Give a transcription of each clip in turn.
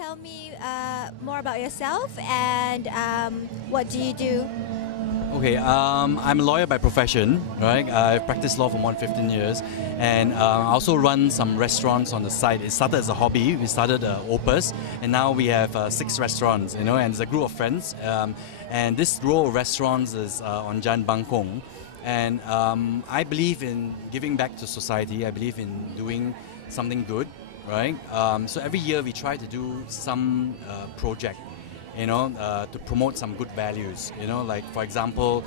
tell me more about yourself and what do you do? Okay, I'm a lawyer by profession, right? I've practiced law for more than 15 years, and I also run some restaurants on the side. It started as a hobby. We started Opus, and now we have 6 restaurants, and it's a group of friends. And this row of restaurants is on Jalan Bangkung, and I believe in giving back to society. I believe in doing something good, right? So every year we try to do some project, to promote some good values. Like for example,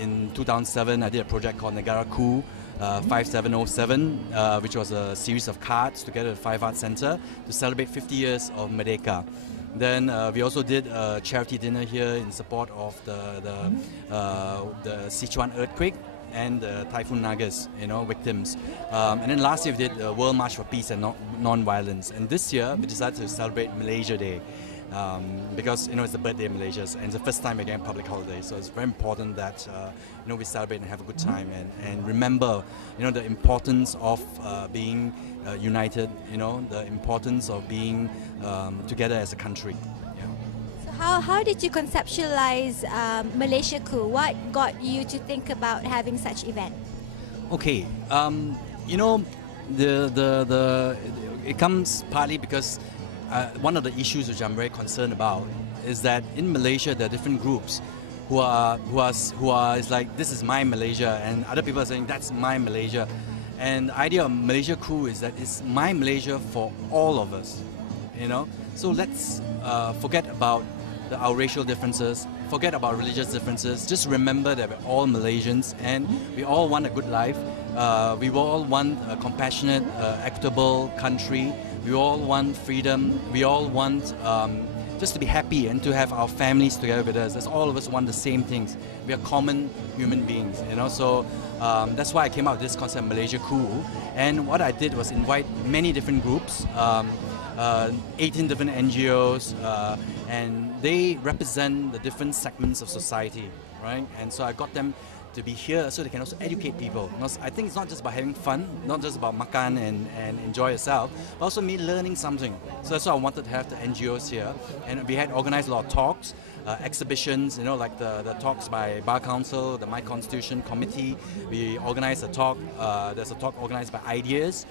in 2007 I did a project called Negaraku 5707, which was a series of cards together at Five Arts Centre to celebrate 50 years of Merdeka. Then we also did a charity dinner here in support of the Sichuan earthquake and the Typhoon Nagas, victims. And then last year we did the World March for Peace and Non-Violence. And this year we decided to celebrate Malaysia Day. Because it's the birthday of Malaysia and it's the first time we're getting public holiday, so it's very important that we celebrate and have a good time and remember the importance of being united, the importance of being together as a country. Yeah. So how did you conceptualize Malaysiaku? What got you to think about having such event? Okay, it comes partly because one of the issues which I'm very concerned about is that in Malaysia there are different groups who are it's like, this is my Malaysia, and other people are saying that's my Malaysia. And the idea of Malaysiaku is that it's my Malaysia for all of us, So let's forget about our racial differences, forget about religious differences. Just remember that we're all Malaysians and we all want a good life. We all want a compassionate, equitable country. We all want freedom. We all want just to be happy and to have our families together with us. As all of us want the same things. We are common human beings, So that's why I came out with this concept, Malaysiaku. And what I did was invite many different groups, 18 different NGOs, and they represent the different segments of society, right? And so I got them to be here so they can also educate people. I think it's not just about having fun, not just about makan and enjoy yourself, but also me learning something. So that's why I wanted to have the NGOs here. And we had organized a lot of talks, exhibitions, like the talks by Bar Council, the My Constitution Committee. We organized a talk, there's a talk organized by Ideas,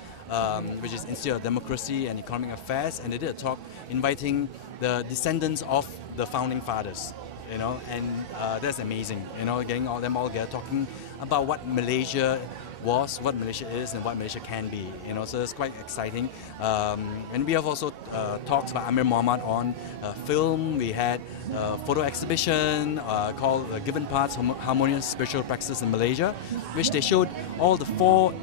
which is Institute of Democracy and Economic Affairs, and they did a talk inviting the descendants of the founding fathers. And that's amazing, getting all them all together, talking about what Malaysia was, what Malaysia is, and what Malaysia can be, so it's quite exciting. And we have also talks by Amir Muhammad on film. We had a photo exhibition called Given Parts, Harmonious Spiritual Practices in Malaysia, which they showed all the 4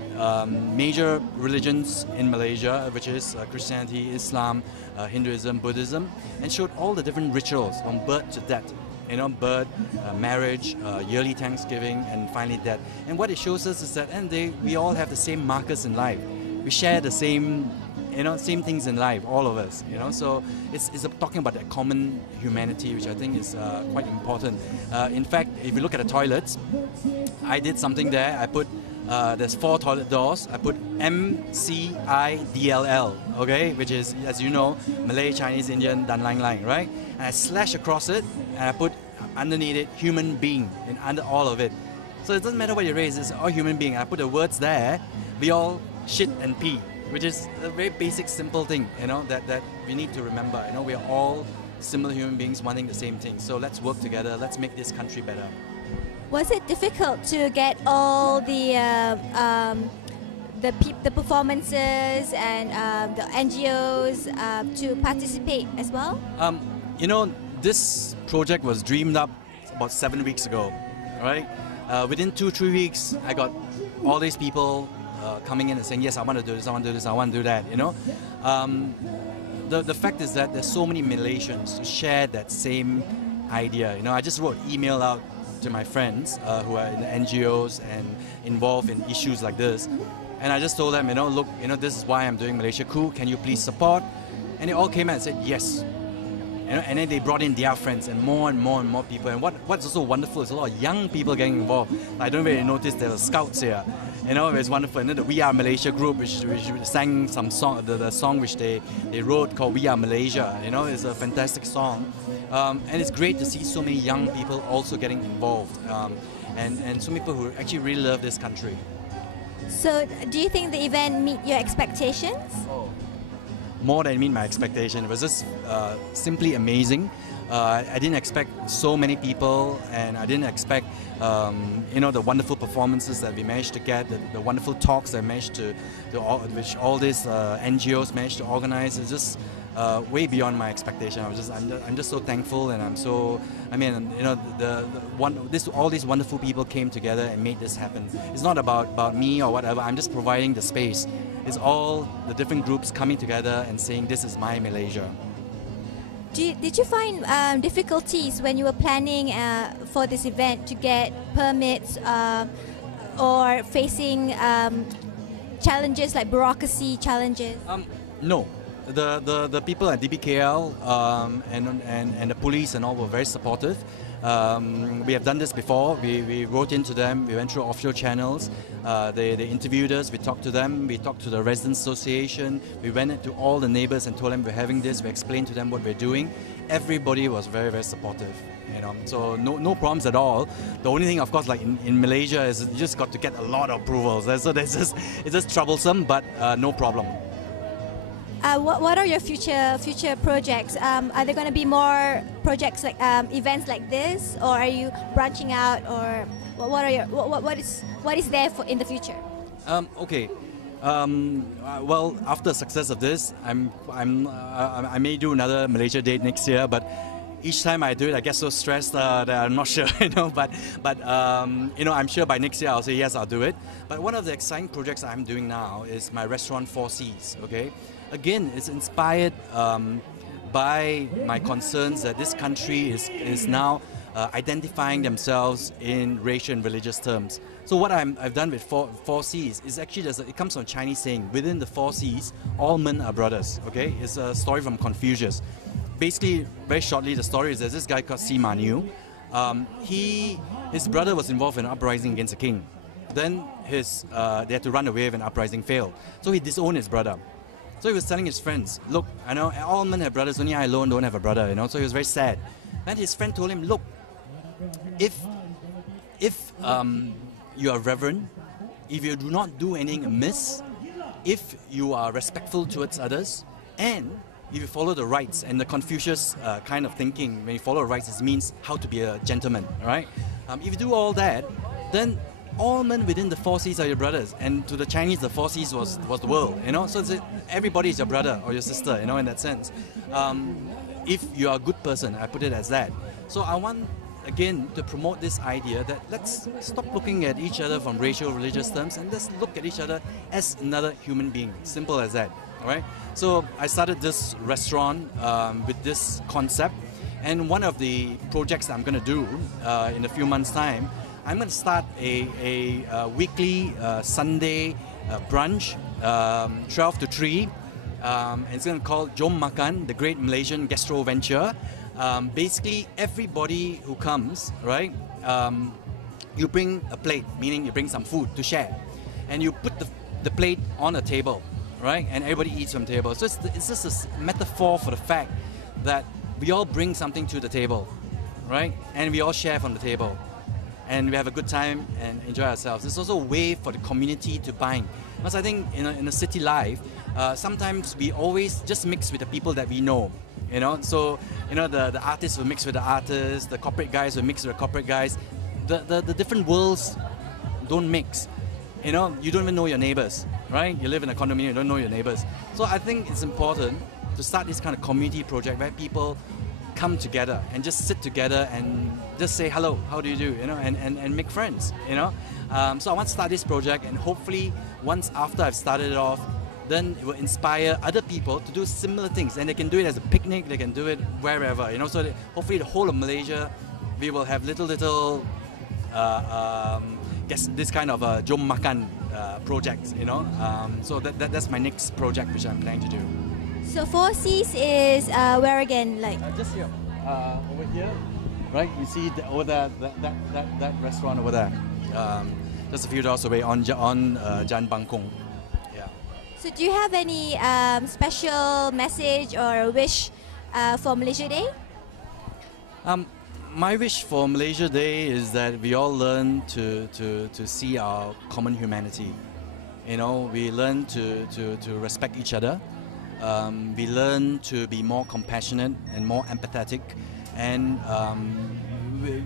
major religions in Malaysia, which is Christianity, Islam, Hinduism, Buddhism, and showed all the different rituals from birth to death. Birth, marriage, yearly Thanksgiving, and finally death. And what it shows us is that we all have the same markers in life. We share the same, same things in life, all of us. So it's talking about that common humanity, which I think is quite important. In fact, if you look at the toilets, I did something there. I put there's 4 toilet doors. I put MCIDLL, okay, which is, as you know, Malay, Chinese, Indian, Dan Lang Lang, right? And I slash across it, and I put underneath it human being, and under all of it. So it doesn't matter what your race is, all human being. I put the words there. We all shit and pee, which is a very basic, simple thing, that we need to remember. We are all similar human beings wanting the same thing. So let's work together. Let's make this country better. Was it difficult to get all the performances and the NGOs to participate as well? This project was dreamed up about 7 weeks ago, right? Within 2-3 weeks, I got all these people coming in and saying, yes, I want to do this, I want to do this, I want to do that, The fact is that there's so many Malaysians who share that same idea. I just wrote an email out to my friends who are in the NGOs and involved in issues like this. And I just told them, look, this is why I'm doing Malaysiaku. Can you please support? And they all came out and said yes. And then they brought in their friends and more people. And what's also wonderful is a lot of young people getting involved. I don't really notice there were scouts here. You know, it's wonderful. And then the We Are Malaysia group, which sang some song, the song which they wrote called We Are Malaysia. You know, it's a fantastic song. And it's great to see so many young people also getting involved. And so many people who actually really love this country. So, do you think the event meet your expectations? More than meet my expectation. It was just simply amazing. I didn't expect so many people, and I didn't expect the wonderful performances that we managed to get, the wonderful talks that managed which all these NGOs managed to organize. It's just way beyond my expectation. I'm just so thankful, and all these wonderful people came together and made this happen. It's not about me or whatever. I'm just providing the space. It's all the different groups coming together and saying, this is my Malaysia. Did you find difficulties when you were planning for this event to get permits or facing challenges like bureaucracy challenges? No. The people at DBKL and the police and all were very supportive. We have done this before. We wrote into them. We went through offshore channels. They interviewed us. We talked to them. We talked to the Residents Association. We went to all the neighbors and told them we're having this. We explained to them what we're doing. Everybody was very, very supportive. You know, so no problems at all. The only thing, of course, like in Malaysia, is you just got to get a lot of approvals. So it's just troublesome, but no problem. What are your future projects? Are there going to be more projects like events like this, or are you branching out, or what is there in the future? Okay. Well, after the success of this, I may do another Malaysia date next year, but each time I do it, I get so stressed that I'm not sure, But I'm sure by next year I'll say yes, I'll do it. But one of the exciting projects I'm doing now is my restaurant 4Cs. Okay. Again, it's inspired by my concerns that this country is now identifying themselves in racial and religious terms. So what I've done with 4Cs is actually, it comes from a Chinese saying, within the 4Cs, all men are brothers. Okay, it's a story from Confucius. Basically, very shortly, the story is there's this guy called Sima Niu. His brother was involved in an uprising against the king. Then they had to run away when an uprising failed. So he disowned his brother. So he was telling his friends, look, I know all men have brothers, only I alone don't have a brother, So he was very sad. And his friend told him, look, if you are reverent, if you do not do anything amiss, if you are respectful towards others, and if you follow the rights and the Confucius kind of thinking, when you follow the rights, it means how to be a gentleman, right? If you do all that, then all men within the 4Cs are your brothers, and to the Chinese, the 4Cs was the world, So everybody is your brother or your sister, in that sense. If you are a good person, I put it as that. So I want, again, to promote this idea that let's stop looking at each other from racial, religious terms, and let's look at each other as another human being. Simple as that. All right. So I started this restaurant with this concept, and one of the projects that I'm going to do in a few months' time, I'm going to start a weekly Sunday brunch, 12 to 3. And it's going to be called Jom Makan, the Great Malaysian Gastro Venture. Basically, everybody who comes, right, you bring a plate, meaning you bring some food to share. And you put the plate on a table, right, and everybody eats from the table. So it's just a metaphor for the fact that we all bring something to the table, right, and we all share from the table. And we have a good time and enjoy ourselves. It's also a way for the community to bind. Because I think in a city life, sometimes we always just mix with the people that we know. So the artists will mix with the artists, the corporate guys will mix with the corporate guys. The different worlds don't mix. You don't even know your neighbors, right? You live in a condominium, you don't know your neighbors. So I think it's important to start this kind of community project where people come together and just sit together and just say hello, how do you do, and make friends, So I want to start this project, and hopefully once after I've started it off, then it will inspire other people to do similar things, and they can do it as a picnic, they can do it wherever, So that hopefully the whole of Malaysia, we will have little this kind of Jom Makan projects, So that's my next project which I'm planning to do. So 4Cs is where again? Just here, over here, right? You see over there, that restaurant over there. just a few doors away on Jan Bangkung. Yeah. So do you have any special message or wish for Malaysia Day? My wish for Malaysia Day is that we all learn to see our common humanity. You know, we learn to respect each other. We learn to be more compassionate and more empathetic, and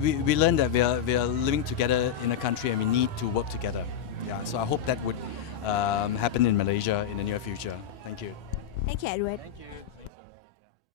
we learn that we are living together in a country and we need to work together. Yeah, so I hope that would happen in Malaysia in the near future. Thank you. Thank you, Edward. Thank you.